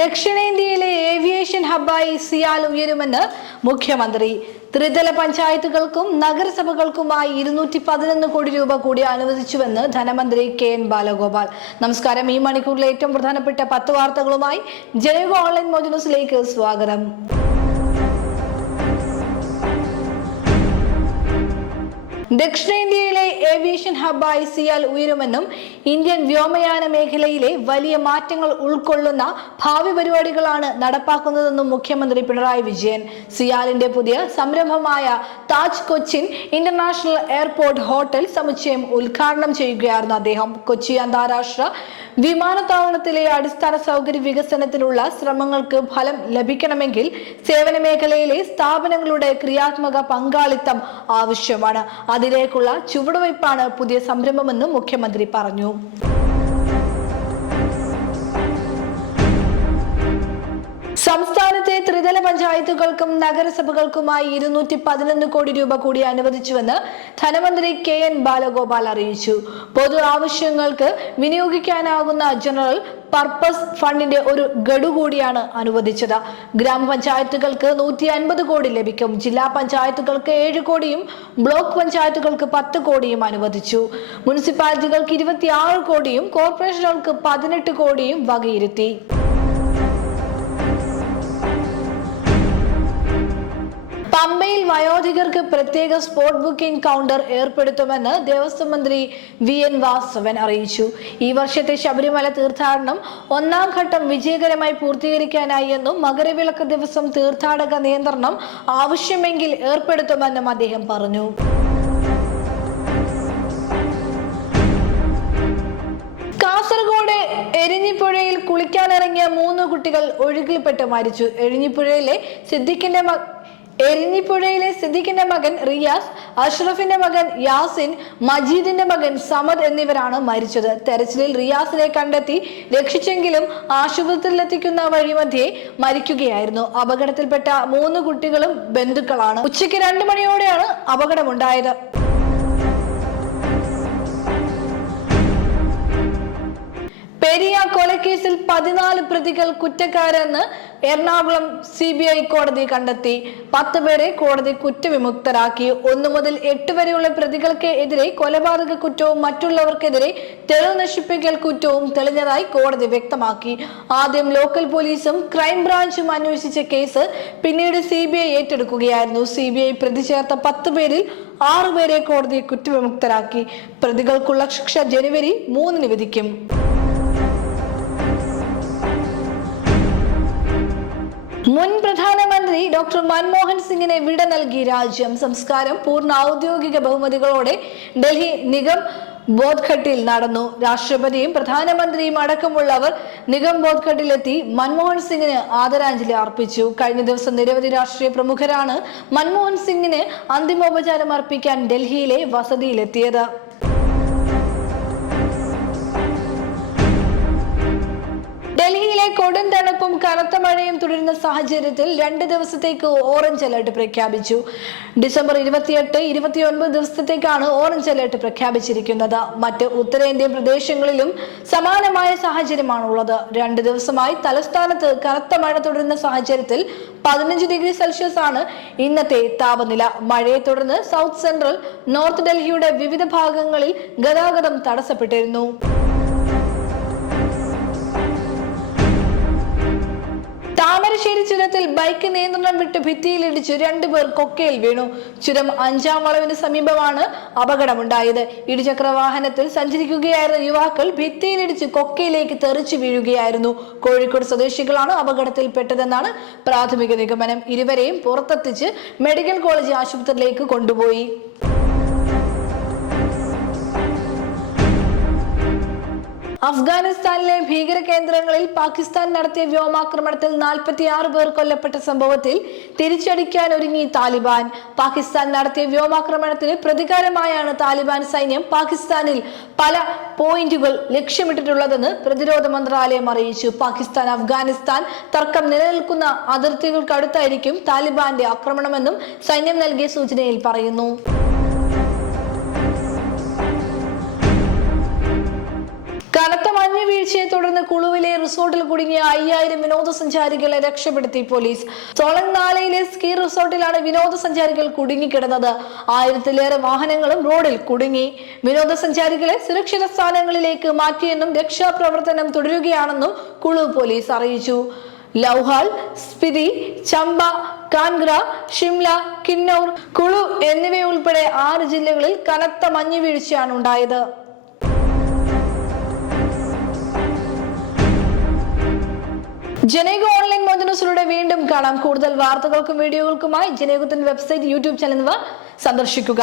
ദക്ഷിണേന്ത്യയിലെ ഏവിയേഷൻ ഹബ്ബായി സിയാൽ ഉയരുമെന്ന് മുഖ്യമന്ത്രി. ത്രിതല പഞ്ചായത്തുകൾക്കും നഗരസഭകൾക്കുമായി 211 കോടി രൂപ കൂടി അനുവദിച്ചുവെന്ന് ധനമന്ത്രി KN ബാലഗോപാൽ. നമസ്കാരം. ഈ മണിക്കൂറിലെ ഏറ്റവും പ്രധാനപ്പെട്ട 10 വാർത്തകളുമായി ജനയുഗ ഓൺലൈൻ മോജോ ന്യൂസിലേക്ക് സ്വാഗതം. ദക്ഷിണേന്ത്യയിലെ ഏവിയേഷൻ ഹബ്ബായി സിയാൽ ഉയരുമെന്നും ഇന്ത്യൻ വ്യോമയാന മേഖലയിലെ വലിയ മാറ്റങ്ങൾ ഉൾക്കൊള്ളുന്ന ഭാവി പരിപാടികളാണ് നടപ്പാക്കുന്നതെന്നും മുഖ്യമന്ത്രി പിണറായി വിജയൻ. സിയാലിന്റെ പുതിയ സംരംഭമായ Taj Cochin international airport hotel സമുച്ചയം ഉദ്ഘാടനം ചെയ്യുകയായിരുന്നു അദ്ദേഹം. കൊച്ചി അന്താരാഷ്ട്ര വിമാനത്താവളത്തിലെ അടിസ്ഥാന സൗകര്യ വികസനത്തിനുള്ള ശ്രമങ്ങൾക്ക് ഫലം ലഭിക്കണമെങ്കിൽ സേവന മേഖലയിലെ സ്ഥാപനങ്ങളുടെ ക്രിയാത്മക പങ്കാളിത്തം ആവശ്യമാണ്. അതിലേക്കുള്ള ചുവടുവയ്പ്പാണ് പുതിയ സംരംഭമെന്നും മുഖ്യമന്ത്രി പറഞ്ഞു. സംസ്ഥാനത്തെ ത്രിതല പഞ്ചായത്തുകൾക്കും നഗരസഭകൾക്കുമായി 211 കോടി രൂപ കൂടി അനുവദിച്ചുവെന്ന് ധനമന്ത്രി KN ബാലഗോപാൽ അറിയിച്ചു. പൊതു ആവശ്യങ്ങൾക്ക് വിനിയോഗിക്കാനാകുന്ന ജനറൽ പർപ്പസ് ഫണ്ടിന്റെ ഒരു ഗഡു കൂടിയാണ് അനുവദിച്ചത്. ഗ്രാമപഞ്ചായത്തുകൾക്ക് 150 കോടി ലഭിക്കും. ജില്ലാ പഞ്ചായത്തുകൾക്ക് 7 കോടിയും ബ്ലോക്ക് പഞ്ചായത്തുകൾക്ക് 10 കോടിയും അനുവദിച്ചു. മുനിസിപ്പാലിറ്റികൾക്ക് 26 കോടിയും കോർപ്പറേഷനുകൾക്ക് 18 കോടിയും വകയിരുത്തി. പമ്പയിൽ വയോധികർക്ക് പ്രത്യേക സ്പോട്ട് ബുക്കിംഗ് കൗണ്ടർ ഏർപ്പെടുത്തുമെന്ന് ദേവസ്വം മന്ത്രി VN വാസവൻ അറിയിച്ചു. ഈ വർഷത്തെ ശബരിമല തീർത്ഥാടനം 1ാം ഘട്ടം വിജയകരമായി പൂർത്തീകരിക്കാനായി എന്നും മകരവിളക്ക് ദിവസം തീർത്ഥാടക നിയന്ത്രണം ആവശ്യമെങ്കിൽ ഏർപ്പെടുത്തുമെന്നും അദ്ദേഹം പറഞ്ഞു. കാസർഗോഡ് എരിഞ്ഞിപ്പുഴയിൽ കുളിക്കാനിറങ്ങിയ 3 കുട്ടികൾ ഒഴുക്കിൽപ്പെട്ട് മരിച്ചു. എരിഞ്ഞിപ്പുഴയിലെ സിദ്ദിഖിന്റെ മകൻ റിയാസ്, അഷ്റഫിന്റെ മകൻ യാസിൻ, മജീദിന്റെ മകൻ സമദ് എന്നിവരാണ് മരിച്ചത്. തെരച്ചിലിൽ റിയാസിനെ കണ്ടെത്തി രക്ഷിച്ചെങ്കിലും ആശുപത്രിയിലെത്തിക്കുന്ന വഴിമധ്യേ മരിക്കുകയായിരുന്നു. അപകടത്തിൽപ്പെട്ട 3 കുട്ടികളും ബന്ധുക്കളാണ്. ഉച്ചയ്ക്ക് 2 മണിയോടെയാണ് അപകടമുണ്ടായത്. പെരിയ കൊലക്കേസിൽ 14 പ്രതികൾ കുറ്റക്കാരെന്ന് എറണാകുളം CBI കോടതി കണ്ടെത്തി. 10 പേരെ കോടതി കുറ്റവിമുക്തരാക്കി. 1 മുതൽ 8 വരെയുള്ള പ്രതികൾക്ക് എതിരെ കൊലപാതക കുറ്റവും മറ്റുള്ളവർക്കെതിരെ തെളിവ് നശിപ്പിക്കൽ കുറ്റവും തെളിഞ്ഞതായി കോടതി വ്യക്തമാക്കി. ആദ്യം ലോക്കൽ പോലീസും ക്രൈംബ്രാഞ്ചും അന്വേഷിച്ച കേസ് പിന്നീട് CBI ഏറ്റെടുക്കുകയായിരുന്നു. CBI പ്രതി ചേർത്ത 10 പേരിൽ 6 പേരെ കോടതി കുറ്റവിമുക്തരാക്കി. പ്രതികൾക്കുള്ള ശിക്ഷ ജനുവരി 3 വിധിക്കും. മുൻ പ്രധാനമന്ത്രി ഡോക്ടർ മൻമോഹൻ സിംഗിനെ വിട നൽകി രാജ്യം. സംസ്കാരം പൂർണ്ണ ഔദ്യോഗിക ബഹുമതികളോടെ ഡൽഹി നിഗം ബോധ്ഘട്ടിൽ നടന്നു. രാഷ്ട്രപതിയും പ്രധാനമന്ത്രിയും അടക്കമുള്ളവർ നിഗം ബോധ്ഘട്ടിലെത്തി മൻമോഹൻ സിംഗിന് ആദരാഞ്ജലി അർപ്പിച്ചു. കഴിഞ്ഞ ദിവസം നിരവധി രാഷ്ട്രീയ പ്രമുഖരാണ് മൻമോഹൻ സിംഗിന് അന്തിമോപചാരം അർപ്പിക്കാൻ ഡൽഹിയിലെ വസതിയിലെത്തിയത്. ഡൽഹിയിലെ കൊടും തണുപ്പും കനത്ത മഴയും തുടരുന്ന സാഹചര്യത്തിൽ 2 ദിവസത്തേക്ക് ഓറഞ്ച് അലർട്ട് പ്രഖ്യാപിച്ചു. ഡിസംബർ 28, 29 ദിവസത്തേക്കാണ് ഓറഞ്ച് അലർട്ട് പ്രഖ്യാപിച്ചിരിക്കുന്നത്. മറ്റ് ഉത്തരേന്ത്യൻ പ്രദേശങ്ങളിലും സമാനമായ സാഹചര്യമാണുള്ളത്. 2 ദിവസമായി തലസ്ഥാനത്ത് കനത്ത മഴ തുടരുന്ന സാഹചര്യത്തിൽ 15 ഡിഗ്രി സെൽഷ്യസ് ആണ് ഇന്നത്തെ താപനില. മഴയെ തുടർന്ന് സൗത്ത് സെൻട്രൽ, നോർത്ത് ഡൽഹിയുടെ വിവിധ ഭാഗങ്ങളിൽ ഗതാഗതം തടസ്സപ്പെട്ടിരുന്നു. താമരശ്ശേരി ചുരത്തിൽ ബൈക്ക് നിയന്ത്രണം വിട്ട് ഭിത്തിയിലിടിച്ച് 2 പേർ കൊക്കയിൽ വീണു. ചുരം 5ാം വളവിന് സമീപമാണ് അപകടമുണ്ടായത്. ഇരുചക്ര വാഹനത്തിൽ സഞ്ചരിക്കുകയായിരുന്ന യുവാക്കൾ ഭിത്തിയിലിടിച്ച് കൊക്കയിലേക്ക് തെറിച്ചു വീഴുകയായിരുന്നു. കോഴിക്കോട് സ്വദേശികളാണ് അപകടത്തിൽപ്പെട്ടതെന്നാണ് പ്രാഥമിക നിഗമനം. ഇരുവരെയും പുറത്തെത്തിച്ച് മെഡിക്കൽ കോളേജ് ആശുപത്രിയിലേക്ക് കൊണ്ടുപോയി. അഫ്ഗാനിസ്ഥാനിലെ ഭീകര കേന്ദ്രങ്ങളിൽ പാകിസ്ഥാൻ നടത്തിയ വ്യോമാക്രമണത്തിൽ 46 പേർ കൊല്ലപ്പെട്ട സംഭവത്തിൽ തിരിച്ചടിക്കാൻ ഒരുങ്ങി താലിബാൻ. പാകിസ്ഥാൻ നടത്തിയ വ്യോമാക്രമണത്തിന് പ്രതികാരമായാണ് താലിബാൻ സൈന്യം പാകിസ്ഥാനിൽ പല പോയിന്റുകൾ ലക്ഷ്യമിട്ടിട്ടുള്ളതെന്ന് പ്രതിരോധ മന്ത്രാലയം അറിയിച്ചു. പാകിസ്ഥാൻ അഫ്ഗാനിസ്ഥാൻ തർക്കം നിലനിൽക്കുന്ന അതിർത്തികൾക്കടുത്തായിരിക്കും താലിബാന്റെ ആക്രമണമെന്നും സൈന്യം നൽകിയ സൂചനയിൽ പറയുന്നു. കനത്ത മഞ്ഞ് മഞ്ഞുവീഴ്ചയെ തുടർന്ന് കുളുവിലെ റിസോർട്ടിൽ കുടുങ്ങിയ 5000 വിനോദസഞ്ചാരികളെ രക്ഷപ്പെടുത്തി പോലീസ്. സോളങ്നാലയിലെ സ്കീ റിസോർട്ടിലാണ് വിനോദസഞ്ചാരികൾ കുടുങ്ങിക്കിടന്നത്. 1000-ലേറെ വാഹനങ്ങളും റോഡിൽ കുടുങ്ങി. വിനോദസഞ്ചാരികളെ സുരക്ഷിത സ്ഥാനങ്ങളിലേക്ക് മാറ്റിയെന്നും രക്ഷാപ്രവർത്തനം തുടരുകയാണെന്നും കുളു പോലീസ് അറിയിച്ചു. ലൗഹാൽ, സ്പിതി, ചമ്പ, കാൻഗ്ര, ഷിംല, കിന്നൌർ, കുളു എന്നിവയുൾപ്പെടെ 6 ജില്ലകളിൽ കനത്ത മഞ്ഞുവീഴ്ചയാണ് ഉണ്ടായത്. ജനയുഗ ഓൺലൈൻ മോജനസിലൂടെ വീണ്ടും കാണാം. കൂടുതൽ വാർത്തകൾക്കും വീഡിയോകൾക്കുമായി ജനയുഗത്തിന്റെ വെബ്സൈറ്റ്, യൂട്യൂബ് ചാനൽ എന്നിവ സന്ദർശിക്കുക.